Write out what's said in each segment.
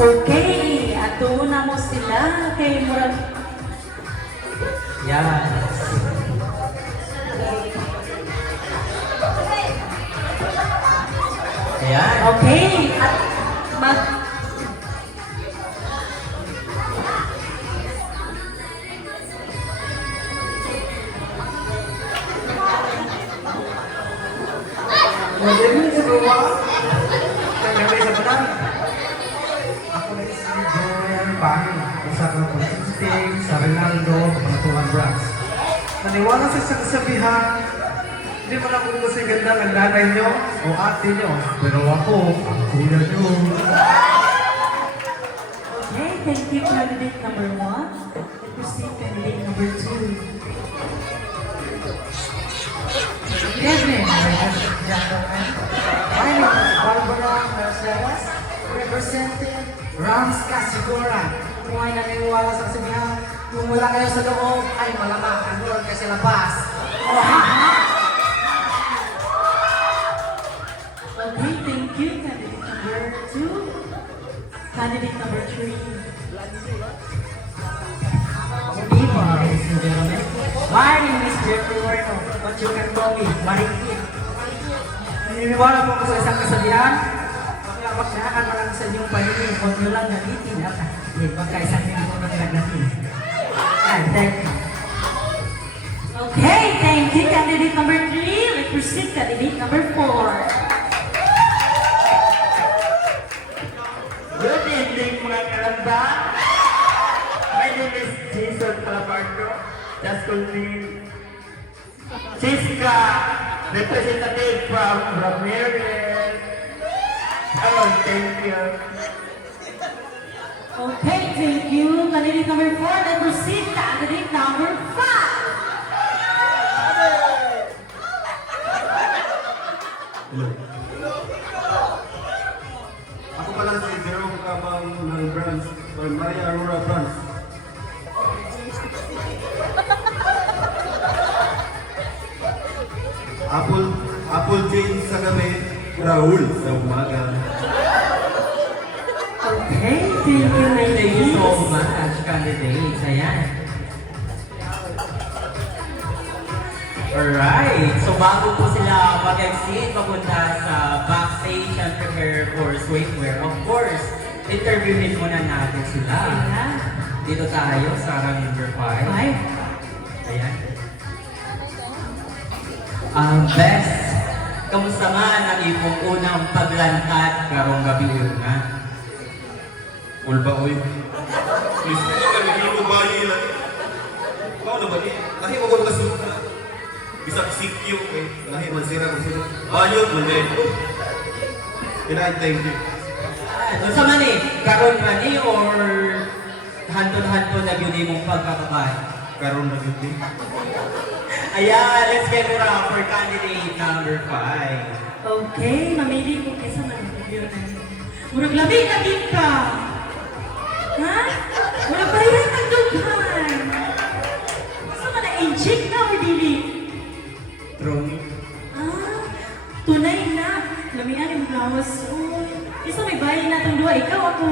Okay, ato na mo sila kay murag. Yes. Ayan. Okay, at mag Magandang sa gawa. Kaya sa batang. Ako na si Joyan Bahin. Isa ka consisting sa Rinaldo, Pangatuan Branch. Naniwala sa isang sabihan, hindi mo na kung kasi ganda ng nanay nyo o ate nyo. Pero ako, ang kuya nyo. okay, thank you candidate number 1. Let's proceed candidate number 2. Good evening, ladies and gentlemen. My name is Barbara Mercedes, representing Rams Casigura. Kung ay naniniwala sa kasabihan, kung wala kayo sa loob, ay malamang ang Lord kasi labas. Okay, thank you candidate number 2. Candidate number 3. Good evening, ladies and gentlemen. My name is Jeffrey Moreno, but you can call me Marikit. Naniniwala po ako sa isang kasabihan, kaya pagdahan mo lang sa inyong paningin, huwag nyo lang nalitin at pagkaisang linggo ng nagnatin. Ay, thank you. Okay, thank you candidate number 3. Let's proceed candidate number 4. Good evening mga karanda. My name is Jason Calabardo. Just call me Chiska, representative from Ramirez. Oh, thank you. Okay, thank you. Candidate number 4. Let's proceed candidate number 5. Ako pala si Jerome Cabang ng branch, or Maria Aurora branch. Apple Jane sa gabi, Raul sa umaga. Okay, thank you Thank you so ladies. much, candidates. Ayan. Alright. So bago po sila mag-exit papunta sa backstage and prepare for swimwear, of course, interviewin muna natin sila. Ayan. Dito tayo sa round number 5. 5. Ayan. Best, kamusta man ang iyong unang paglantad karong gabi na? Ulba oy. Please, hindi mo bayi lang. Ikaw na ba ni? Lahi mo kung kasunod na. Bisag CQ eh. Lahi man sira kung sino. Bayot man din. Kinain, thank you. Sa man karon man or hantod-hantod na yun mong pagkakabay? Karon na yun din. Ayan, let's get it up for candidate number 5. Okay, mamili ko kaysa mag-review na yun. Murag labi ka! Ha? Murag bayan ang dughan! Gusto mo na-inject na or dili? True. Ah, tunay na. Lamian yung blouse. Uy, isa may bayan na itong dua. Ikaw ako.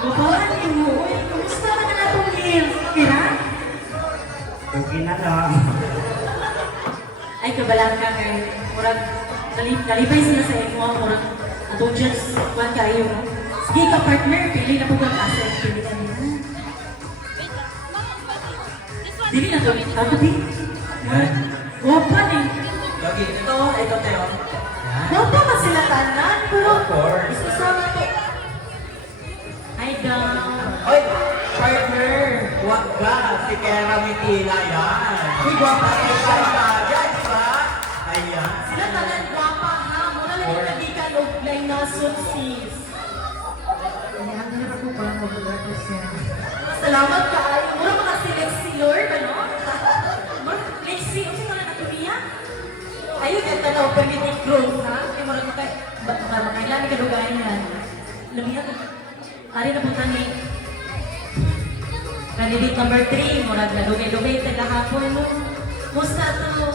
Babahan mo. Uy, kumusta ka na itong heels? Kira? Okay na lang. Ay, kabalang ka kay murag nalibay sila sa imo, murag atong just kuan kayo. Sige ka partner, pili na po kang asset, pili ka nila. Dili na to, ako di. Yan. Wapa ni. Lagi, ito tayo. Yan. Wapa ka sila tanan, pero Of course. isasama to. Ay, down. Oy, partner! Huwag ka, si Kera Mitila yan. Uy, gwapa ka ka dyan, di ba? Ayan. Sila tanan wapa ha, mura lang yung nagikan og line na sis. Salamat ka ay mura mga si Lord, ano? Mura, Lexi, ano sa mga natuliya? Ayun, yung tanaw, permitting growth, ha? Kaya mura ka kayo, mga ilan ka lugayan yan. Lumihan, ari na punta ni candidate number 3, murag na lugay-lugay, tagahapon mo. Musta to?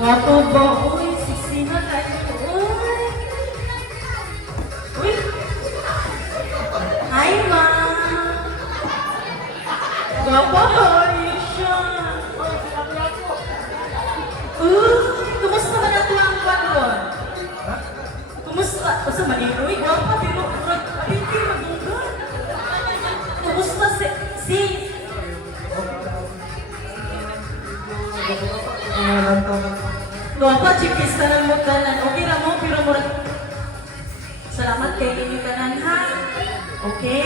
Wapo ba? Uy, sisina kayo. Uy! Kumusta man ato ang kwadron? Kumusta? Kumusta maniloy? Gwapa, pero apinti magunggan. Kumusta si... Gwapa, chikis ka ng mutanan. Okay na mo, pero murag... Salamat kay inyo tanan ha. Okay?